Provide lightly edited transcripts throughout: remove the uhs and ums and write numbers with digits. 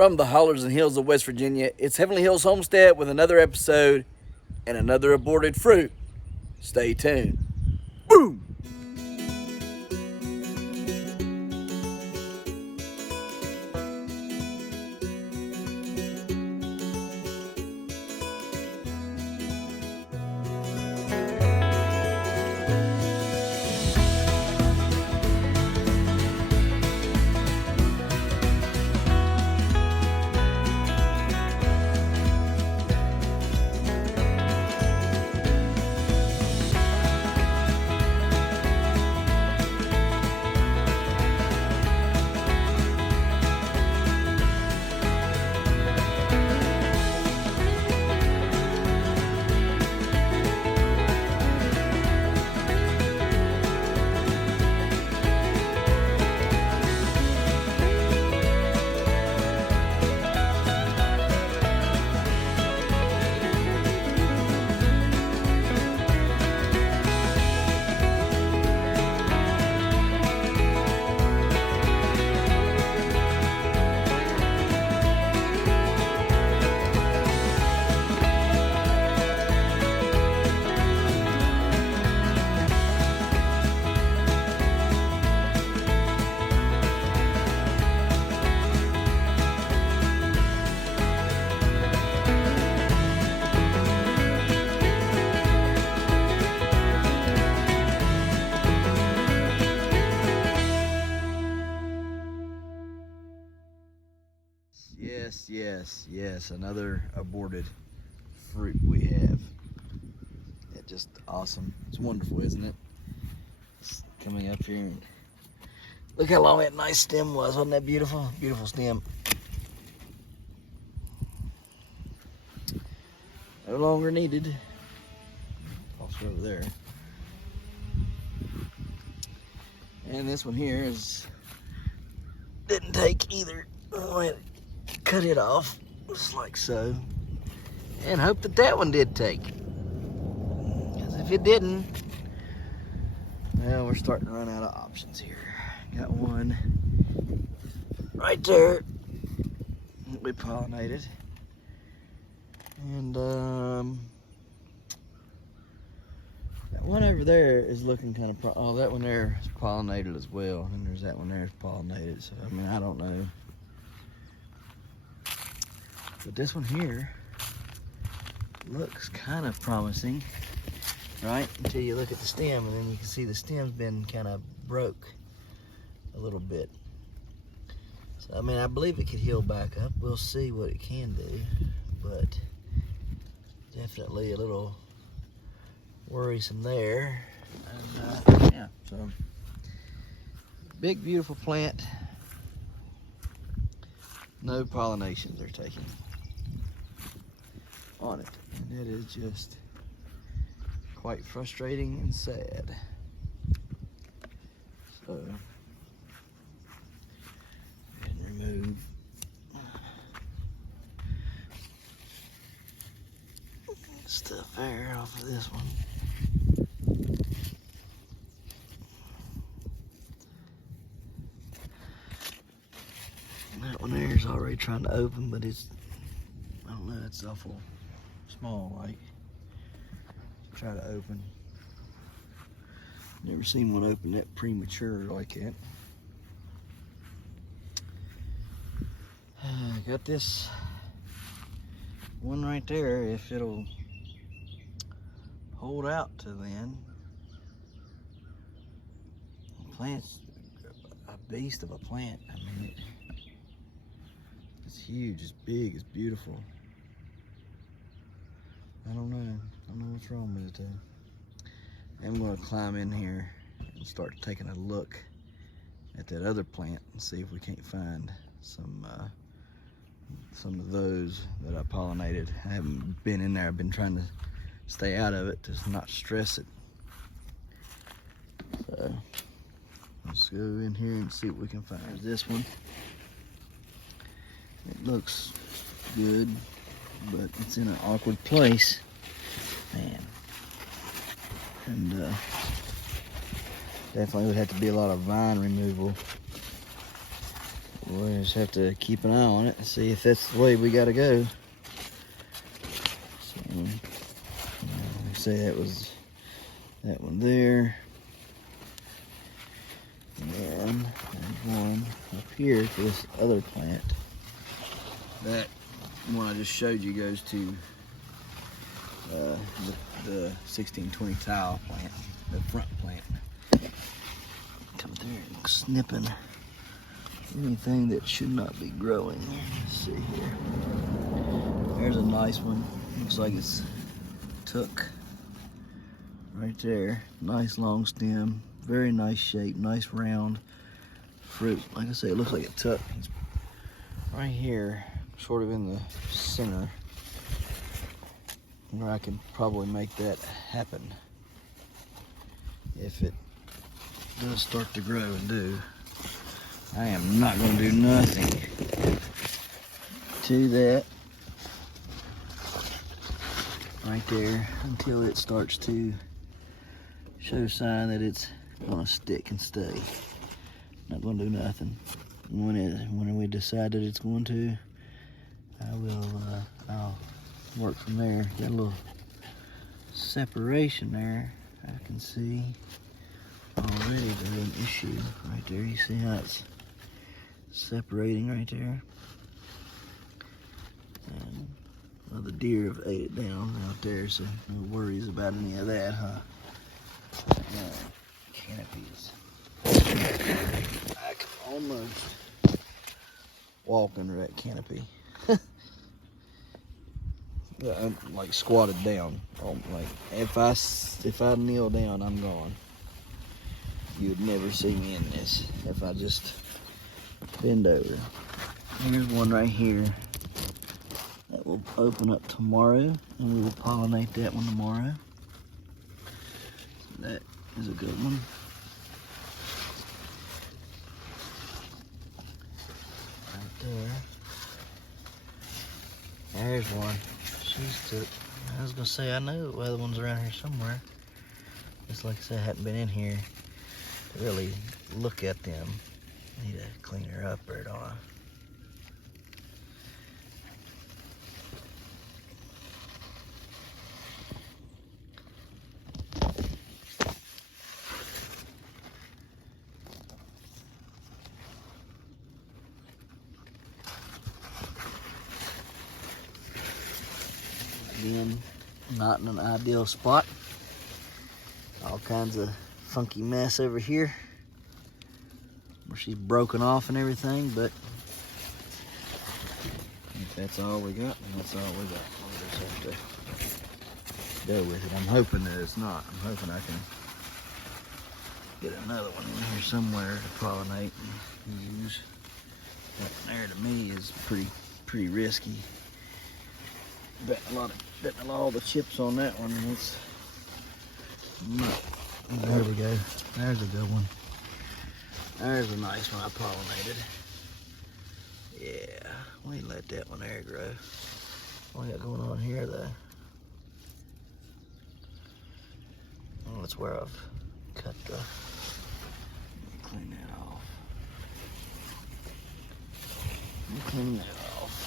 From the hollers and hills of West Virginia, it's Heavenly Hills Homestead with another episode and another aborted fruit. Stay tuned. Boom! Yes, another aborted fruit we have. Yeah, just awesome. It's wonderful, isn't it? It's coming up here and look how long that nice stem was. Wasn't that beautiful? Beautiful stem. No longer needed. Also over there. And this one here didn't take either. Oh, cut it off just like so, and hope that one did take, because if it didn't, well, we're starting to run out of options here. Got one right there that we pollinated, and that one over there is looking kind of oh, that one there is pollinated as well, and there's that one there is pollinated. So I mean, I don't know. But this one here looks kind of promising, right? Until you look at the stem, and then you can see the stem's been kind of broke a little bit. So, I mean, I believe it could heal back up. We'll see what it can do, but definitely a little worrisome there. And, yeah, so big, beautiful plant. No pollinations they're taking on it, and it is just quite frustrating and sad. So, and remove stuff there off of this one. That one there is already trying to open, but it's, I don't know, it's awful small, like, try to open. Never seen one open that premature like that. Got this one right there, if it'll hold out to then. The plant's a beast of a plant. I mean, it's huge, it's big, it's beautiful. I don't know what's wrong with it though. I'm gonna climb in here and start taking a look at that other plant and see if we can't find some of those that I pollinated. I haven't been in there. I've been trying to stay out of it to not stress it. So let's go in here and see what we can find. There's this one. It looks good, but it's in an awkward place, man. And definitely would have to be a lot of vine removal. we'll just have to keep an eye on it and see if that's the way we gotta go. So, like I say, that was that one there. And then there's one up here for this other plant. That one I just showed you goes to the 1620 tile plant, the front plant. Come through and snipping anything that should not be growing. Let's see here. There's a nice one. Looks like it's took right there. Nice long stem, very nice shape, nice round fruit. Like I say, it looks like it took. It's right here, sort of in the center, where I can probably make that happen if it does start to grow and do. I am not going to do nothing to that right there until it starts to show sign that it's going to stick and stay. Not going to do nothing. When we decide that it's going to, I'll work from there. Got a little separation there. I can see already there's an issue right there. You see how it's separating right there? And well, the deer have ate it down out there, so no worries about any of that, huh? Canopies. I can almost walk under that canopy. I'm like squatted down. Like if I kneel down, I'm gone. You would never see me in this if I just bend over. Here's one right here that will open up tomorrow, and we will pollinate that one tomorrow. So that is a good one. Right there. There's one. She's took. I was gonna say, I know the other one's around here somewhere. Just like I said, I hadn't been in here to really look at them. I need to clean her up right on. Again, not in an ideal spot. All kinds of funky mess over here where she's broken off and everything, but if that's all we got, then that's all we got. We'll just have to go with it. I'm hoping that it's not. I'm hoping I can get another one in here somewhere to pollinate and use. That one there to me is pretty risky. Betting a lot of the chips on that one. It's not. There we go. There's a good one. There's a nice one I pollinated. Yeah, we let that one there grow. What we got going on here though? Oh, that's where I've cut the. Clean that off. Clean that off.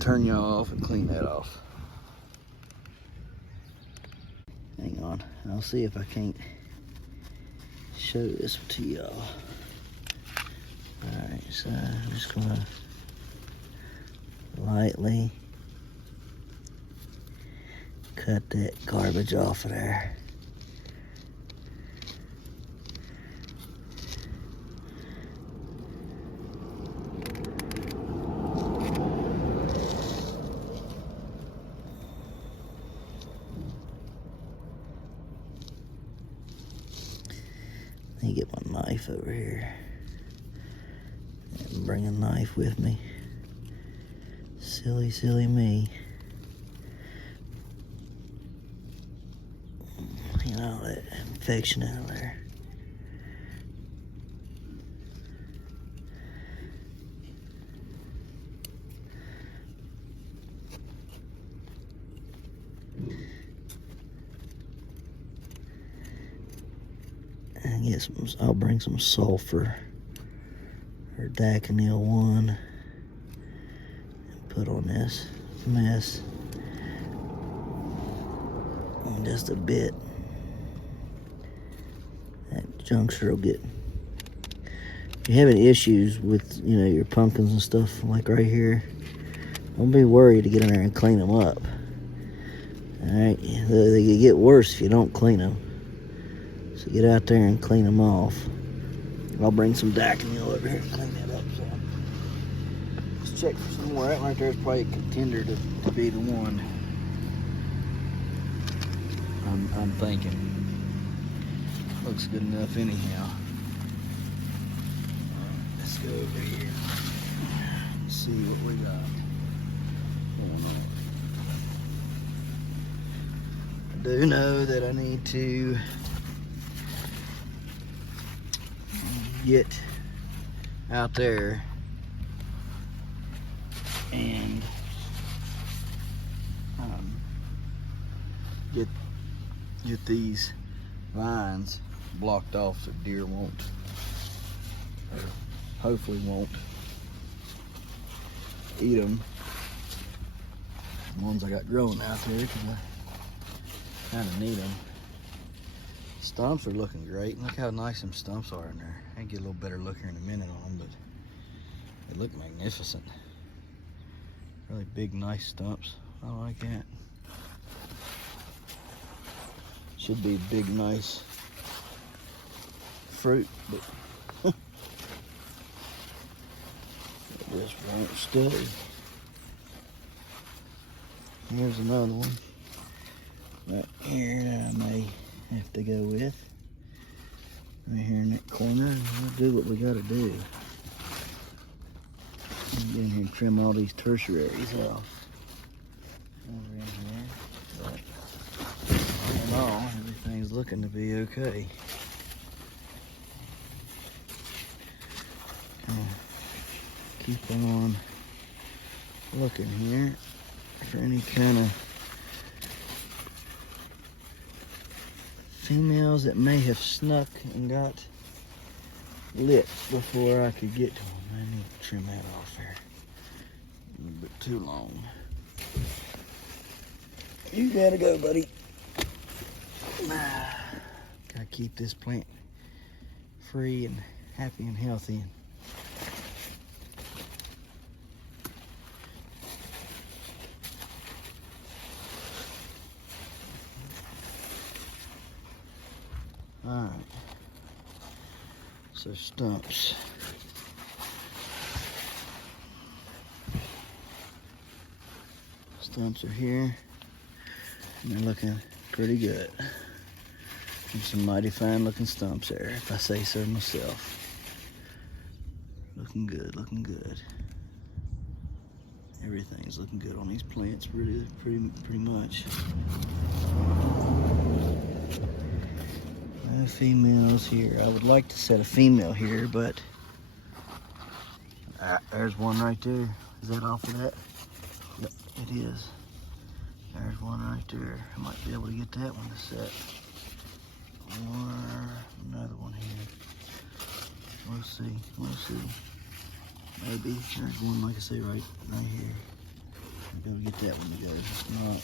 Turn you off and clean that off. Hang on, I'll see if I can't show this to y'all. Alright, so I'm just gonna lightly cut that garbage off of there. Let me get my knife over here and bring a knife with me. Silly, silly me. You know, that infection out of there. And get some, I'll bring some sulfur Daconil 1 and put on this mess. And just a bit. That juncture will get. If you're having issues with, you know, your pumpkins and stuff like right here, don't be worried to get in there and clean them up. Alright, they get worse if you don't clean them. So get out there and clean them off. I'll bring some Daconil over here and clean that up some. Let's check for some more. That right there is probably a contender to be the one. I'm thinking. Looks good enough anyhow. Let's go over here. Let's see what we got going on. I do know that I need to get out there and get these vines blocked off so deer won't, or hopefully won't, eat them. The ones I got growing out there, because I kind of need them. Stumps are looking great. Look how nice them stumps are in there. I can get a little better look here in a minute on them, but they look magnificent. Really big, nice stumps. I like that. Should be big, nice fruit, but it just won't stay. Here's another one right here that I may have to go with. Right here in that corner, and we'll do what we gotta do. Get in here and trim all these tertiaries off. Over in here, but all in all, everything's looking to be okay. Keep on looking here for any kind of females that may have snuck and got lit before I could get to them. I need to trim that off there. A little bit too long. You gotta go, buddy. Gotta keep this plant free and happy and healthy. Alright, so stumps. Stumps are here, and they're looking pretty good. And some mighty fine looking stumps there, if I say so myself. Looking good, looking good. Everything's looking good on these plants, pretty much. No females here. I would like to set a female here, but there's one right there. Is that off of that? Yep, it is. There's one right there. I might be able to get that one to set. Or another one here. We'll see. We'll see. Maybe. There's one, like I say, right here. I'll be able to get that one to go. If not,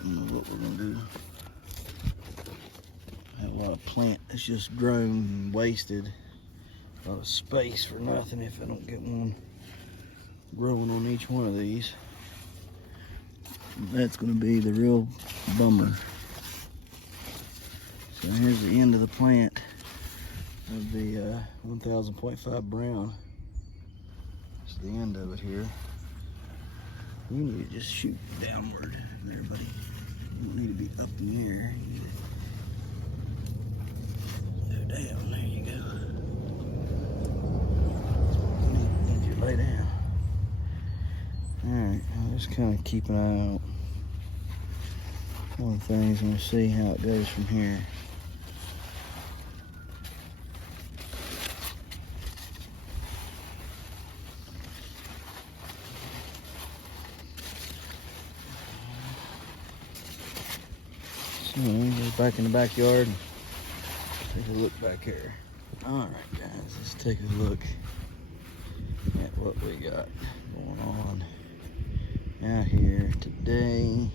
I don't know what we're going to do. I have a lot of plant that's just grown and wasted. A lot of space for nothing if I don't get one growing on each one of these. That's going to be the real bummer. So here's the end of the plant of the 1000.5 brown. That's the end of it here. You need to just shoot downward there, buddy. You don't need to be up in the air. You need to go down. There you go. You need to lay down. Alright, I'll just kind of keep an eye out. One of the things, I'm going to see how it goes from here. So, go back in the backyard and take a look back here. Alright guys, let's take a look at what we got going on out here today.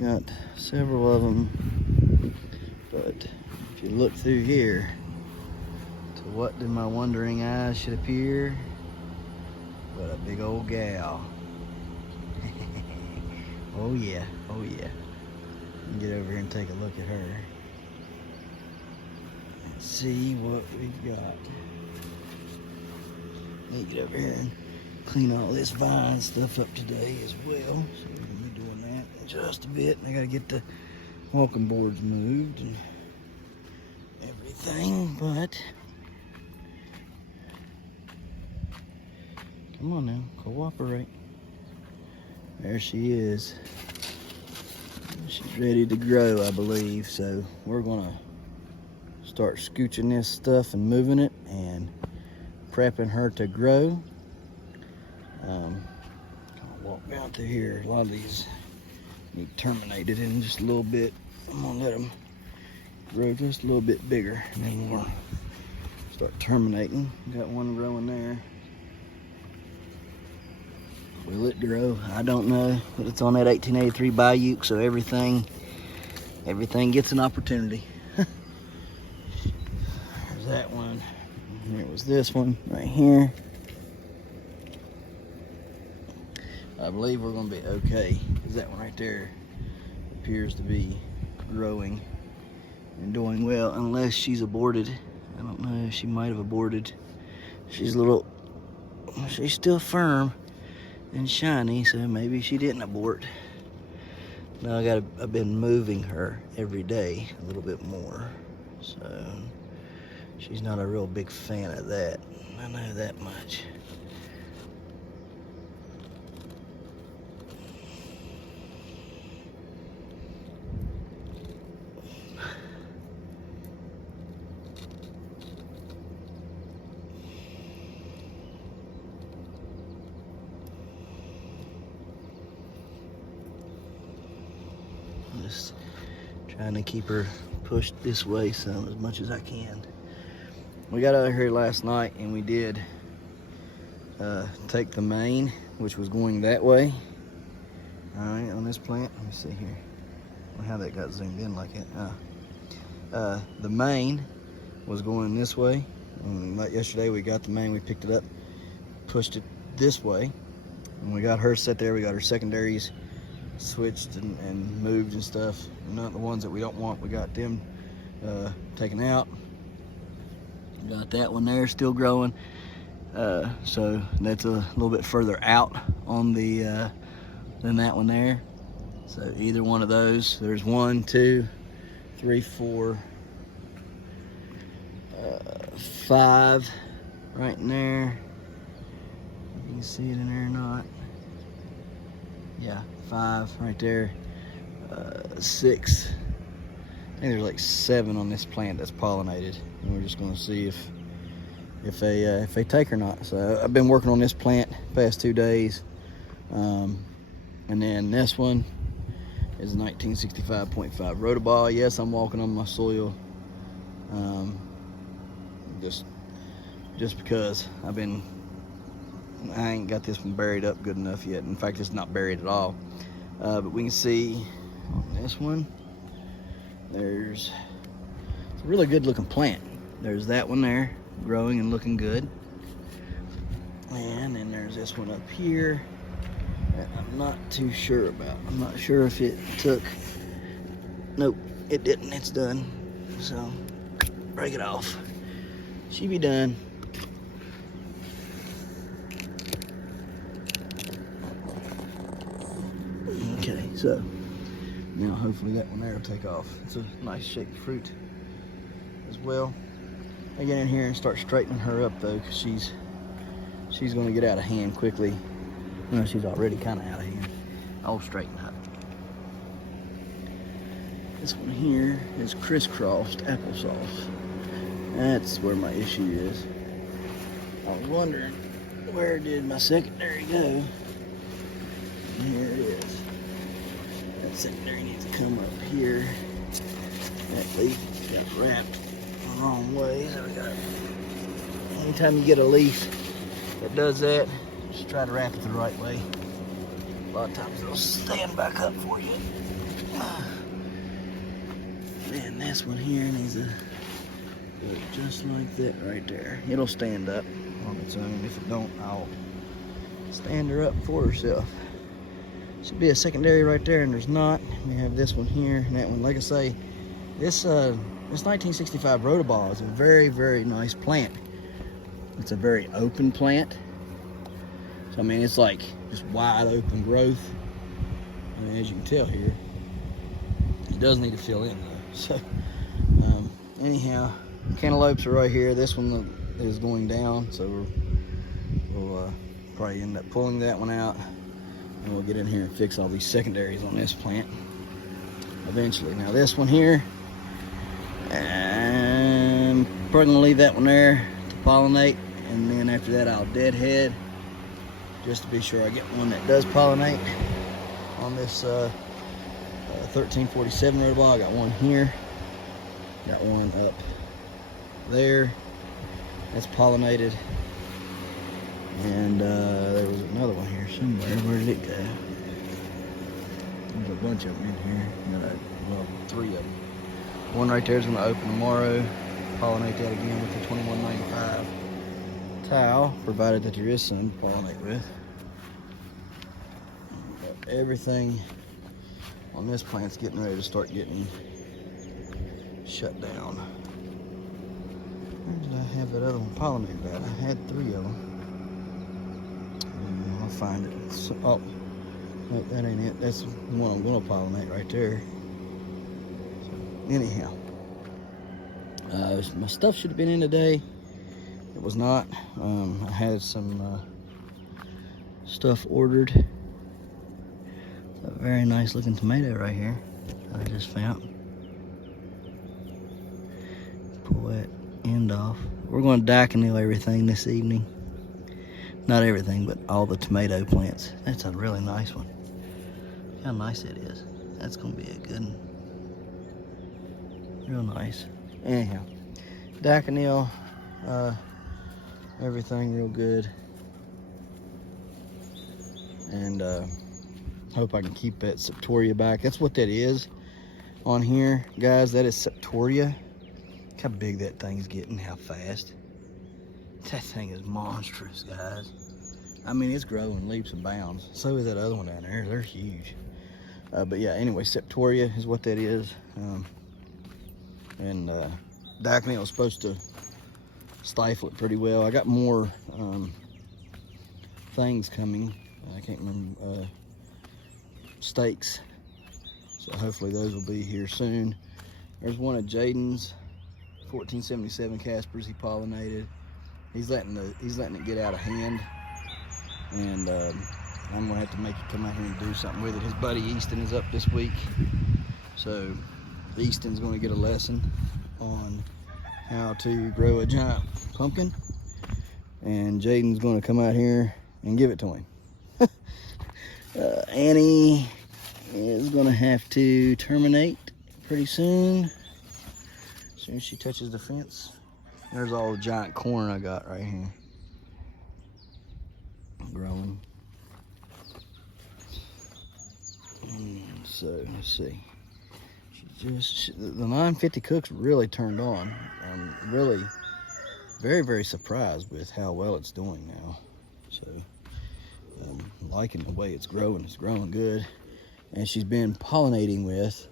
Got several of them, but if you look through here, to what did my wondering eyes should appear but a big old gal. Oh yeah, oh yeah. Get over here and take a look at her. Let's see what we've got. Let me get over here and clean all this vine stuff up today as well. So we're gonna be doing that in just a bit. And I gotta get the walking boards moved and everything, but come on now, cooperate. There she is. She's ready to grow, I believe. So we're gonna start scooching this stuff and moving it and prepping her to grow. Gonna walk down through here. A lot of these need terminated in just a little bit. I'm gonna let them grow just a little bit bigger, and then we'll start terminating. Got one growing there. Will it grow? I don't know, but it's on that 1883 Bayou, so everything gets an opportunity. There's that one. And there was this one right here. I believe we're gonna be okay, because that one right there appears to be growing and doing well, unless she's aborted. I don't know, she might have aborted. She's still firm and shiny, so maybe she didn't abort. Now I've been moving her every day a little bit more, so she's not a real big fan of that. I know that much. Just trying to keep her pushed this way some as much as I can. We got out of here last night and we did take the main, which was going that way. All right, on this plant. Let me see here. I don't know how that got zoomed in like that. The main was going this way. And like yesterday, we got the main, we picked it up, pushed it this way, and we got her set there. We got her secondaries switched and moved and stuff. Not the ones that we don't want, we got them taken out. Got that one there still growing, so that's a little bit further out on the than that one there. So either one of those, there's 1, 2, 3, 4, 5 right in there. You can see it in there or not. Yeah, 5 right there. 6. I think there's like 7 on this plant that's pollinated, and we're just going to see if they take or not. So I've been working on this plant the past 2 days, and then this one is a 1965.5 rotoball. Yes, I'm walking on my soil, just because I ain't got this one buried up good enough yet. In fact, it's not buried at all. But we can see on this one, it's a really good looking plant. There's that one there growing and looking good. And then there's this one up here that I'm not too sure about. I'm not sure if it took, nope, it didn't, it's done. So, break it off. She be done. Okay, so now hopefully that one there will take off. It's a nice shaped fruit as well. I get in here and start straightening her up though, because she's going to get out of hand quickly. You know, she's already kind of out of hand. I'll straighten up. This one here is crisscrossed applesauce. That's where my issue is. I was wondering, where did my secondary go? And here it is. That secondary needs to come up here. That leaf got wrapped on the wrong way. There we go. Anytime you get a leaf that does that, just try to wrap it the right way. A lot of times it'll stand back up for you. And this one here needs to go just like that right there. It'll stand up on its own. If it don't, I'll stand her up for herself. Should be a secondary right there, and there's not. We have this one here and that one. Like I say, this 1965 rhodoball is a very, very nice plant. It's a very open plant. So I mean, it's like just wide open growth. I mean, as you can tell here, it does need to fill in though. So anyhow, cantaloupes are right here. This one is going down, so we'll probably end up pulling that one out, and we'll get in here and fix all these secondaries on this plant eventually. Now this one here, I'm probably gonna leave that one there to pollinate, and then after that I'll deadhead just to be sure I get one that does pollinate on this 1347 rhodoball. I got one here, got one up there that's pollinated, and there was another one here somewhere. Where did it go? There's a bunch of them in here. Well, 3 of them. One right there is going to open tomorrow. Pollinate that again with the 2195 towel, provided that there is some to pollinate with. But everything on this plant's getting ready to start getting shut down. Where did I have that other one pollinated at? I had 3 of them. I'll find it. So, oh, no, that ain't it. That's the one I'm going to pollinate right there. So, anyhow, my stuff should have been in today. It was not. I had some stuff ordered. A very nice looking tomato right here I just found. Pull that end off. We're going to diconil everything this evening. Not everything, but all the tomato plants. That's a really nice one. Look how nice it is. That's going to be a good one. Real nice. Anyhow, diconil everything real good. And hope I can keep that septoria back. That's what that is on here, guys. That is septoria. Look how big that thing's getting, how fast. That thing is monstrous, guys. I mean, it's growing leaps and bounds. So is that other one down there. They're huge. But yeah, anyway, septoria is what that is. And diconil is supposed to stifle it pretty well. I got more things coming. I can't remember, stakes. So hopefully those will be here soon. There's one of Jaden's 1477 Caspers he pollinated. He's letting it get out of hand, and I'm gonna have to make it come out here and do something with it. His buddy Easton is up this week, so Easton's gonna get a lesson on how to grow a giant pumpkin, and Jaden's gonna come out here and give it to him. Annie is gonna have to terminate pretty soon. As soon as she touches the fence. There's all the giant corn I got right here. Growing. So let's see. The 950 cook's really turned on. I'm really very, very surprised with how well it's doing now. So I'm liking the way it's growing. It's growing good. And she's been pollinating with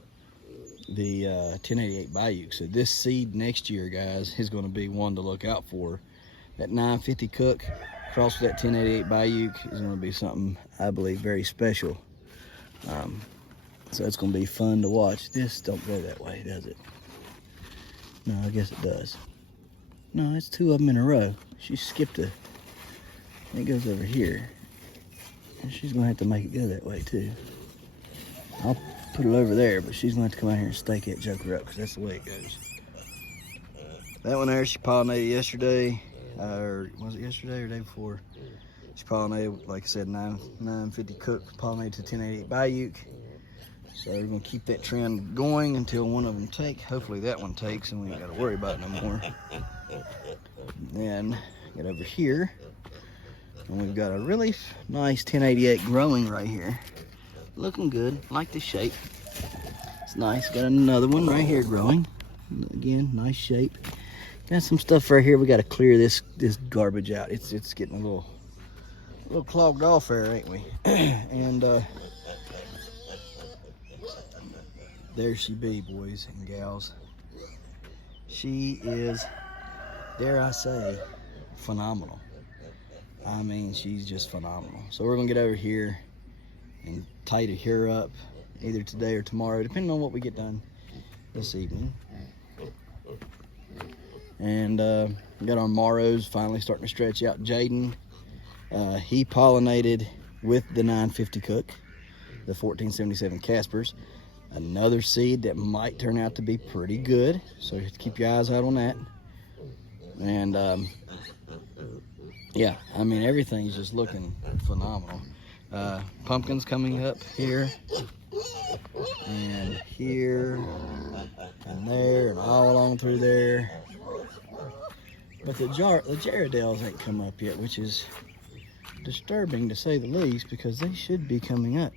the 1088 Bayou. So this seed next year, guys, is going to be one to look out for. That 950 cook crossed with that 1088 Bayou is going to be something, I believe, very special. So it's going to be fun to watch. This don't go that way, does it? No, I guess it does. No, it's 2 of them in a row. She skipped a. It goes over here, and she's going to have to make it go that way too. I'll put it over there, but she's going to have to come out here and stake that joker up, because that's the way it goes. That one there, she pollinated yesterday, or was it yesterday or the day before? She pollinated, like I said, 950 cook, pollinated to 1088 Bayou. So we're gonna keep that trend going until one of them takes. Hopefully that one takes and we ain't gotta worry about it no more. Then get over here and we've got a really nice 1088 growing right here. Looking good, like the shape. It's nice. Got another one right here growing. Again, nice shape. Got some stuff right here. We got to clear this garbage out. It's getting a little clogged off there, ain't we? And there she be, boys and gals. She is, dare I say, phenomenal. I mean, she's just phenomenal. So we're gonna get over here and tidy her up either today or tomorrow, depending on what we get done this evening. And we got our Maros finally starting to stretch out. Jaden, he pollinated with the 950 Cook, the 1477 Caspers. Another seed that might turn out to be pretty good, so you have to keep your eyes out on that. And yeah, I mean, everything's just looking phenomenal. Pumpkins coming up here and here and there and all along through there. But the Jarradales ain't come up yet, which is disturbing to say the least, because they should be coming up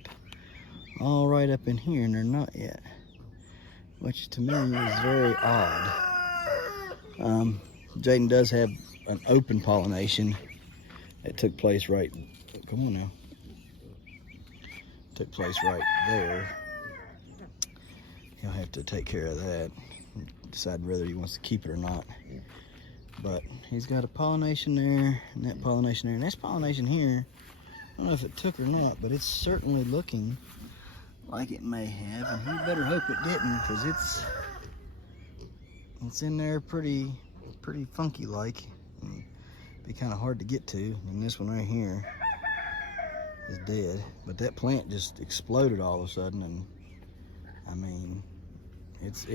all right up in here and they're not yet, which to me is very odd. Jaden does have an open pollination that took place right, come on now, took place right there. He'll have to take care of that, decide whether he wants to keep it or not. But he's got a pollination there, and that pollination there, and this pollination here, I don't know if it took or not, but it's certainly looking like it may have, and you better hope it didn't, because it's in there pretty funky like, and be kind of hard to get to. And this one right here is dead, but that plant just exploded all of a sudden, and I mean, it's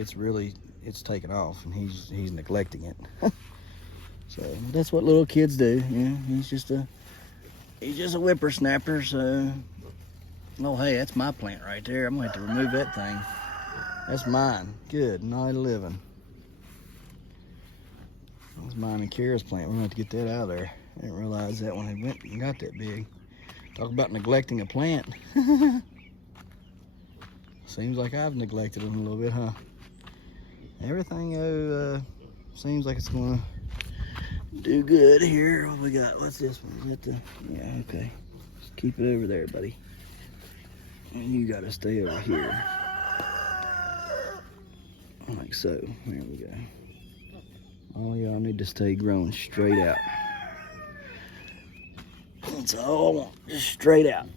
taken off, and he's neglecting it. So that's what little kids do. Yeah, he's just a whippersnapper. So, oh hey, that's my plant right there. I'm gonna have to remove that thing. That's mine. Good night living. That's mine and Kara's plant. We're gonna have to get that out of there. I didn't realize that one had went and got that big. Talk about neglecting a plant. Seems like I've neglected them a little bit, huh? Everything seems like it's gonna do good here. What we got? What's this one? Is that the, yeah, okay. Just keep it over there, buddy. And you gotta stay over here. Like so. There we go. All y'all need to stay growing straight out. That's all I want. Just straight out.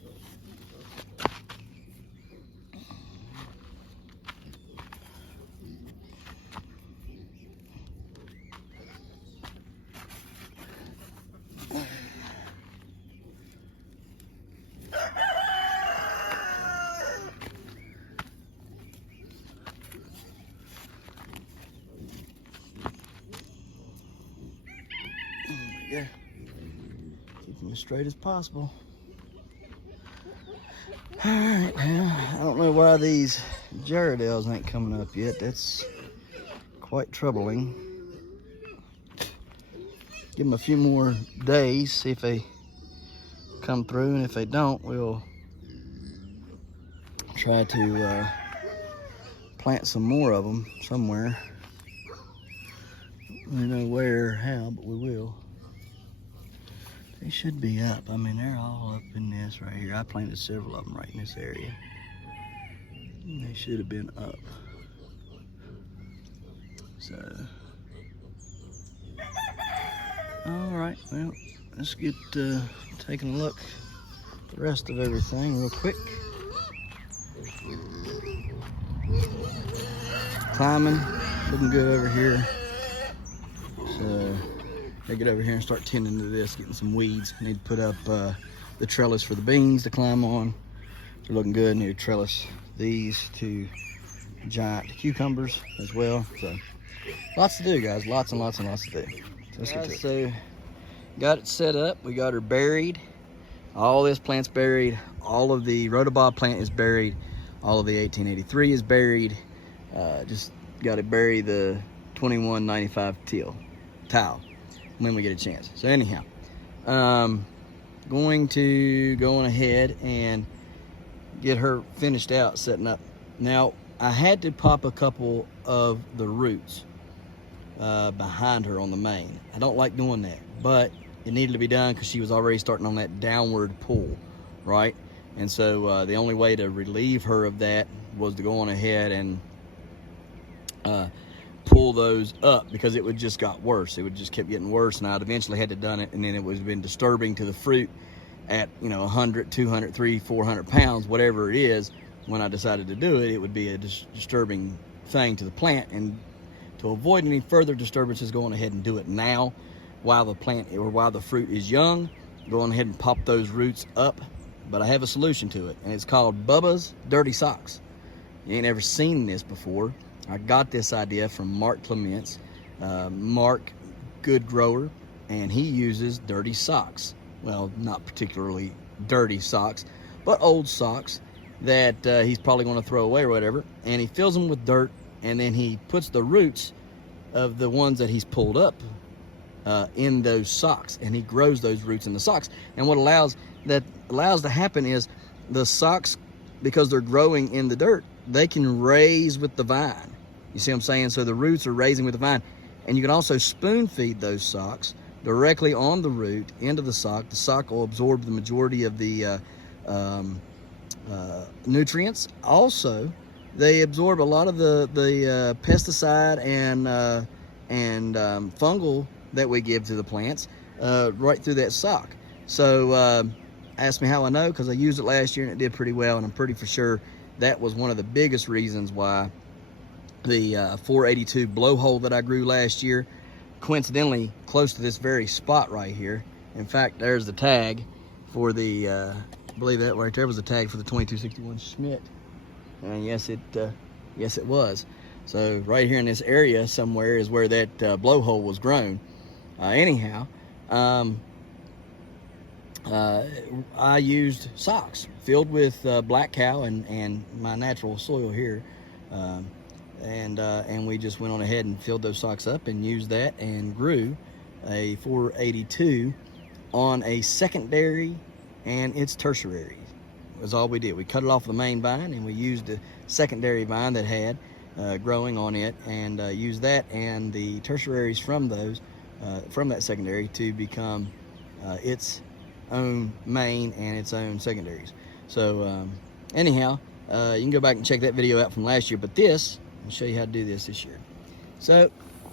Yeah, keep them as straight as possible. All right, now I don't know why these Jarradales ain't coming up yet. That's quite troubling. Give them a few more days, see if they come through, and if they don't, we'll try to plant some more of them somewhere. We don't know where or how, but we will. They should be up. I mean, they're all up in this right here. I planted several of them right in this area. They should have been up. So, all right, well, let's get taking a look at the rest of everything real quick. Climbing, looking good over here. So, I get over here and start tending to this, getting some weeds. I need to put up the trellis for the beans to climb on. They're looking good. I need to trellis these two giant cucumbers as well. So lots to do, guys. Lots and lots and lots to do. So let's get to it. So got it set up. We got her buried. All this plant's buried. All of the rhodobob plant is buried. All of the 1883 is buried. Just got to bury the 2195 tile when we get a chance. So anyhow, going to go on ahead and get her finished out, setting up. Now, I had to pop a couple of the roots behind her on the main. I don't like doing that, but it needed to be done because she was already starting on that downward pull, right? And so the only way to relieve her of that was to go on ahead and pull those up, because it would just got worse. It would just kept getting worse, and I'd eventually had to done it, and then it was been disturbing to the fruit at 100, 200, 300, 400 pounds, whatever it is. When I decided to do it, it would be a disturbing thing to the plant, and to avoid any further disturbances, go on ahead and do it now while the plant or while the fruit is young. Go on ahead and pop those roots up. But I have a solution to it, and it's called Bubbas Dirty Socks. You ain't ever seen this before. I got this idea from Mark Clements. Mark, good grower, and he uses dirty socks. Well, not particularly dirty socks, but old socks that he's probably going to throw away or whatever, and he fills them with dirt, and then he puts the roots of the ones that he's pulled up in those socks, and he grows those roots in the socks. And what allows to happen is the socks, because they're growing in the dirt, they can raise with the vine. You see what I'm saying? So the roots are raising with the vine, and you can also spoon feed those socks directly on the root into the sock. The sock will absorb the majority of the nutrients. Also, they absorb a lot of the pesticide and fungal that we give to the plants right through that sock. So ask me how I know, because I used it last year and it did pretty well, and I'm pretty for sure that was one of the biggest reasons why the 482 blowhole that I grew last year, coincidentally close to this very spot right here. In fact, there's the tag for the I believe that right there was the tag for the 2261 Schmidt, and yes it was. So right here in this area somewhere is where that blowhole was grown. Anyhow, I used socks filled with black cow and my natural soil here, and we just went on ahead and filled those socks up and used that and grew a 482 on a secondary and its tertiary. Was all we did. We cut it off the main vine, and we used the secondary vine that had growing on it, and used that and the tertiaries from those from that secondary to become its own main and its own secondaries. So anyhow, you can go back and check that video out from last year, but this, I'll show you how to do this year. So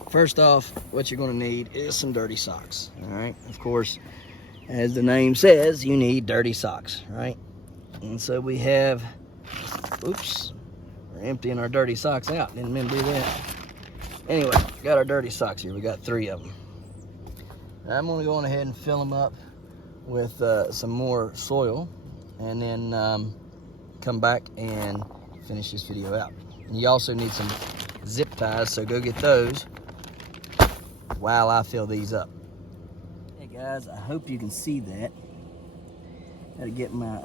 first off, what you're going to need is some dirty socks. All right, of course, as the name says, you need dirty socks, right? And so we have, oops, we're emptying our dirty socks out. Didn't mean to do that. Anyway, got our dirty socks here. We got 3 of them. I'm going to go on ahead and fill them up with some more soil, and then come back and finish this video out. And you also need some zip ties, so go get those while I fill these up. Hey guys, I hope you can see that. Gotta get my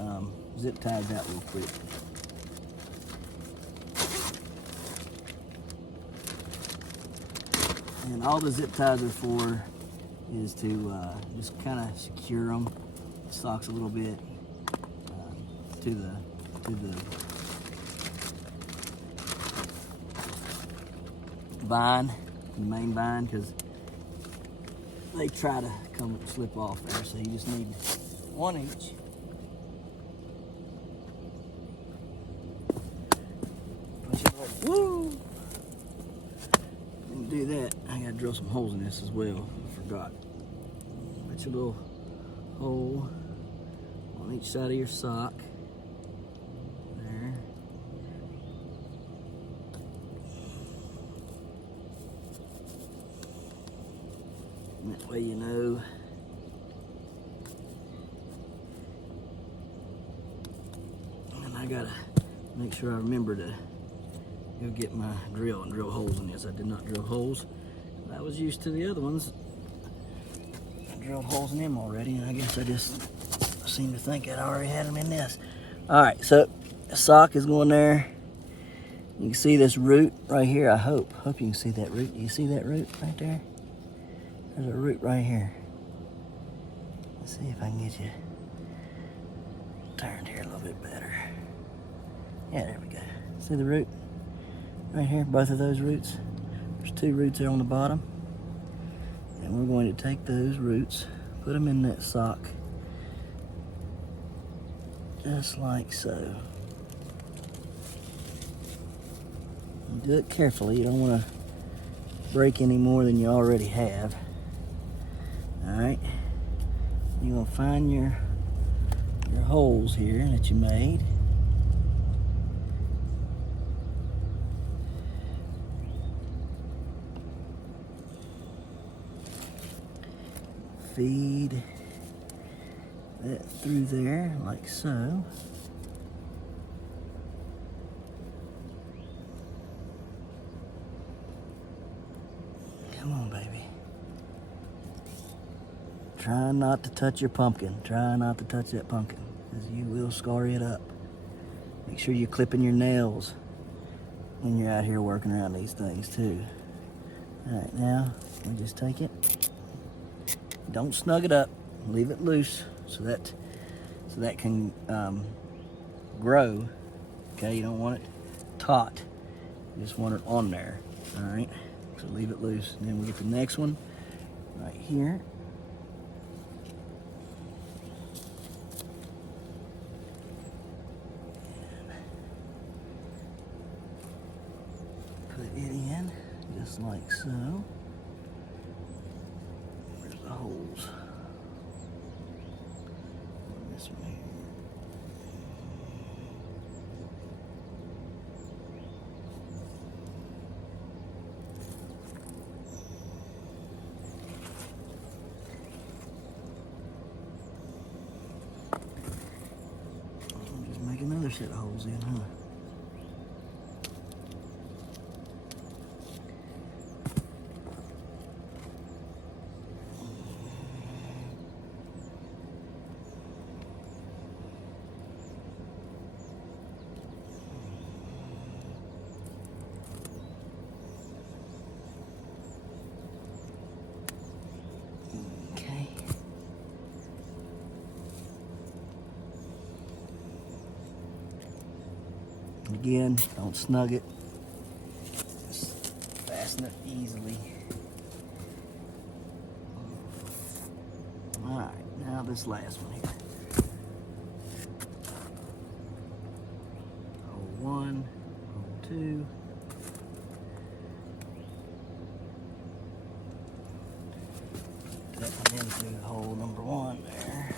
zip ties out real quick. And all the zip ties are for is to just kind of secure them, socks a little bit to the vine, the main vine, because they try to come slip off there. So you just need 1 each. Push it like, woo! Didn't do that. I gotta drill some holes in this as well. I forgot. Put your little hole on each side of your sock. There. And that way you know. And I gotta make sure I remember to go get my drill and drill holes in this. I did not drill holes. I was used to the other ones. I drilled holes in them already, and I guess I just seem to think I already had them in this. All right, so sock is going there. You can see this root right here. I hope you can see that root. You see that root right there? There's a root right here. Let's see if I can get you turned here a little bit better. Yeah, there we go. See the root right here? Both of those roots. There's 2 roots there on the bottom. And we're going to take those roots, put them in that sock, just like so. And do it carefully. You don't want to break any more than you already have. Alright. You're going to find your holes here that you made. Feed that through there like so. Come on, baby. Try not to touch your pumpkin. Try not to touch that pumpkin, because you will scar it up. Make sure you're clipping your nails when you're out here working around these things too. Alright, now we just take it. Don't snug it up. Leave it loose so that can grow. Okay, you don't want it taut. You just want it on there. Alright, so leave it loose. And then we get the next one right here. Put it in just like so. Where's the holes? This one here. Just make another set of holes in, huh? Again, don't snug it. Just fasten it easily. Alright, now this last one here. Hole 1, hole 2. Put that one into hole number 1 there.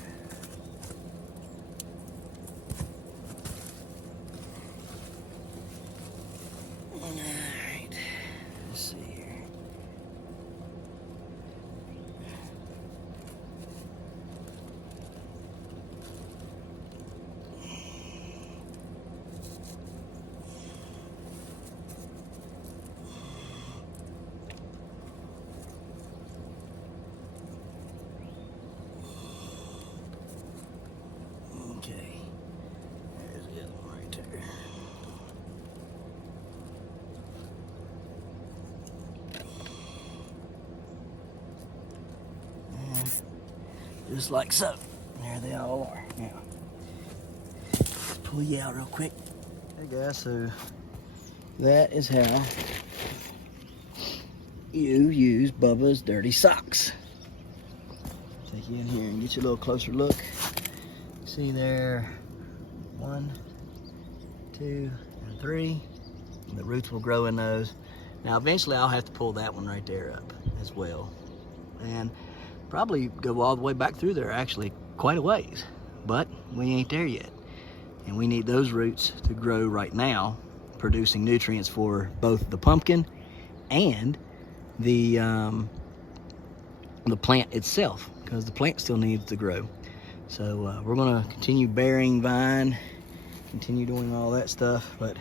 Alright, let's see here. Okay, there's the other one right there. Just like so. There they all are. Now, let's pull you out real quick. Hey guys, so that is how you use Bubbas Dirty Socks. Take you in here and get you a little closer look. See there, 1, 2, and 3. And the roots will grow in those. Now eventually I'll have to pull that one right there up as well. And probably go all the way back through there, actually quite a ways, but we ain't there yet. And we need those roots to grow right now, producing nutrients for both the pumpkin and the plant itself, because the plant still needs to grow. So we're gonna continue bearing vine, continue doing all that stuff, but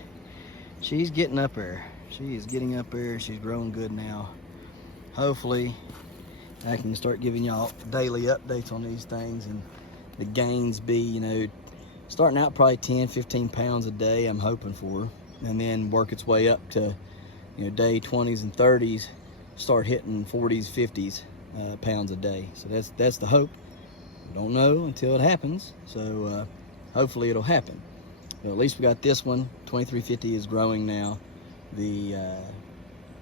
she's getting up there. She is getting up there. She's growing good now. Hopefully I can start giving y'all daily updates on these things, and the gains be, you know, starting out probably 10, 15 pounds a day, I'm hoping for, and then work its way up to, day 20s and 30s, start hitting 40s, 50s pounds a day. So that's the hope. We don't know until it happens, so hopefully it'll happen. But at least we got this one. 2350 is growing now. The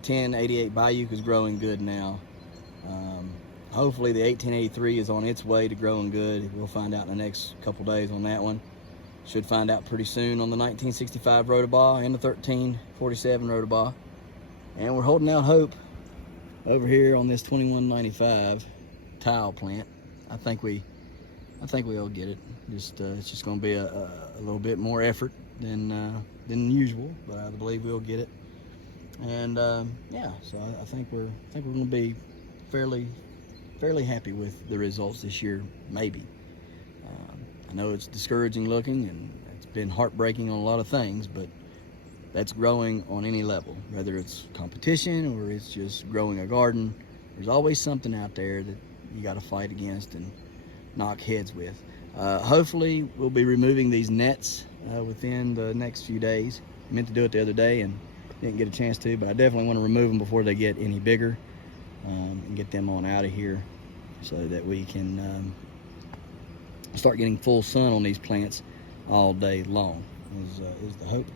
1088 Bayou is growing good now. Hopefully the 1883 is on its way to growing good. We'll find out in the next couple days on that one. Should find out pretty soon on the 1965 Rotobaugh and the 1347 Rotobaugh. And we're holding out hope over here on this 2195 tile plant. I think we'll get it. It's just going to be a little bit more effort than usual, but I believe we'll get it. And yeah, so I think we're going to be fairly happy with the results this year. Maybe. I know it's discouraging looking, and it's been heartbreaking on a lot of things, but that's growing on any level, whether it's competition or it's just growing a garden. There's always something out there that you got to fight against and knock heads with. Hopefully we'll be removing these nets within the next few days. I meant to do it the other day and didn't get a chance to, but I definitely want to remove them before they get any bigger, and get them on out of here so that we can start getting full sun on these plants all day long is the hope.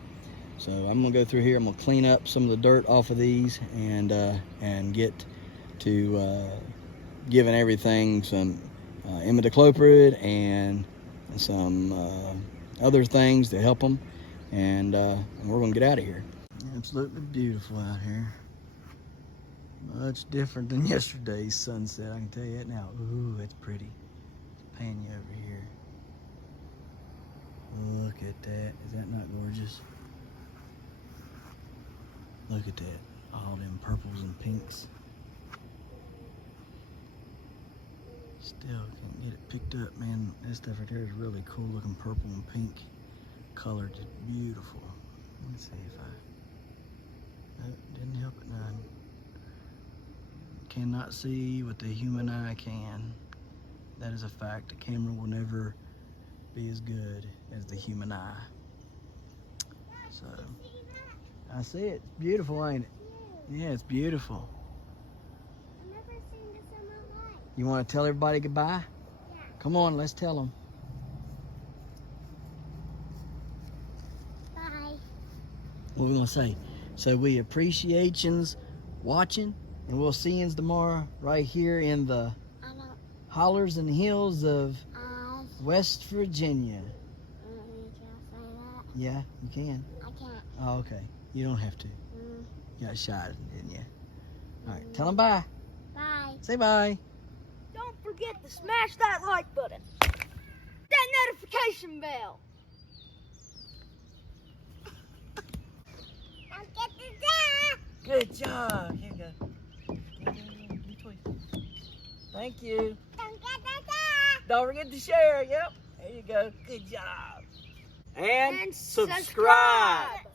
So I'm gonna go through here. I'm gonna clean up some of the dirt off of these and get to giving everything some imidacloprid and some other things to help them, and we're gonna get out of here. Absolutely beautiful out here. Much different than yesterday's sunset, I can tell you that now. Ooh, it's pretty. Pan you over here. Look at that. Is that not gorgeous? Look at that. All them purples and pinks. Still can't get it picked up, man. This stuff right here is really cool looking, purple and pink color. Just beautiful. Let's see if didn't help it none. Cannot see what the human eye can. That is a fact. The camera will never be as good as the human eye. So, I see it. It's beautiful, ain't it? Yeah, it's beautiful. I've never seen this in my life. You want to tell everybody goodbye? Yeah. Come on, let's tell them. Bye. What we gonna say? So we appreciate yous watching, and we'll see yous tomorrow right here in the hollers and hills of West Virginia. Can I say that? Yeah, you can. I can't. Oh, okay. You don't have to. You got shy, didn't you? All right, tell them bye. Bye. Say bye. Don't forget to smash that like button. That notification bell. Don't get the dog. Good job. Here you go. Thank you. Don't get the dog. Don't forget to share. Yep. There you go. Good job. And And subscribe.